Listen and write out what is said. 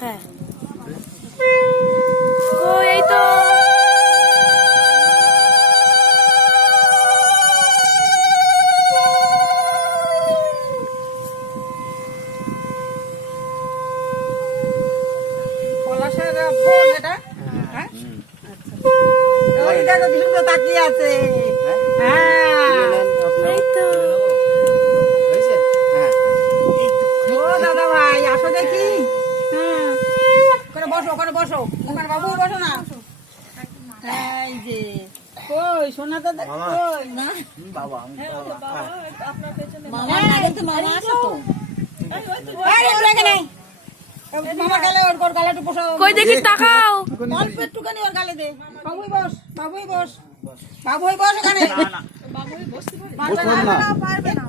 হ্যাঁ ও এই তো পলাশের ফোন এটা। হ্যাঁ ওইটা তো কি সুন্দর তাকিয়ে আছে। হ্যাঁ এই তো ও দাদা ভাই আসো দেখি। হ্যাঁ ওখানে বসো, ওখানে বসো, ওখানে বাবু বসো না। এই যে কই সোনা দাদা কই না মামা লাগে তো মামা আসো তো। আরে লাগে নাই মামা গালে ওর গালে একটু বসো। কই দেখি তাকাও অল্প একটুখানি ওর গালে দে। বাবুই বস, বাবুই বস, বাবুই বস ওখানে। বাবুই বসতে পারবে না, পারবে না।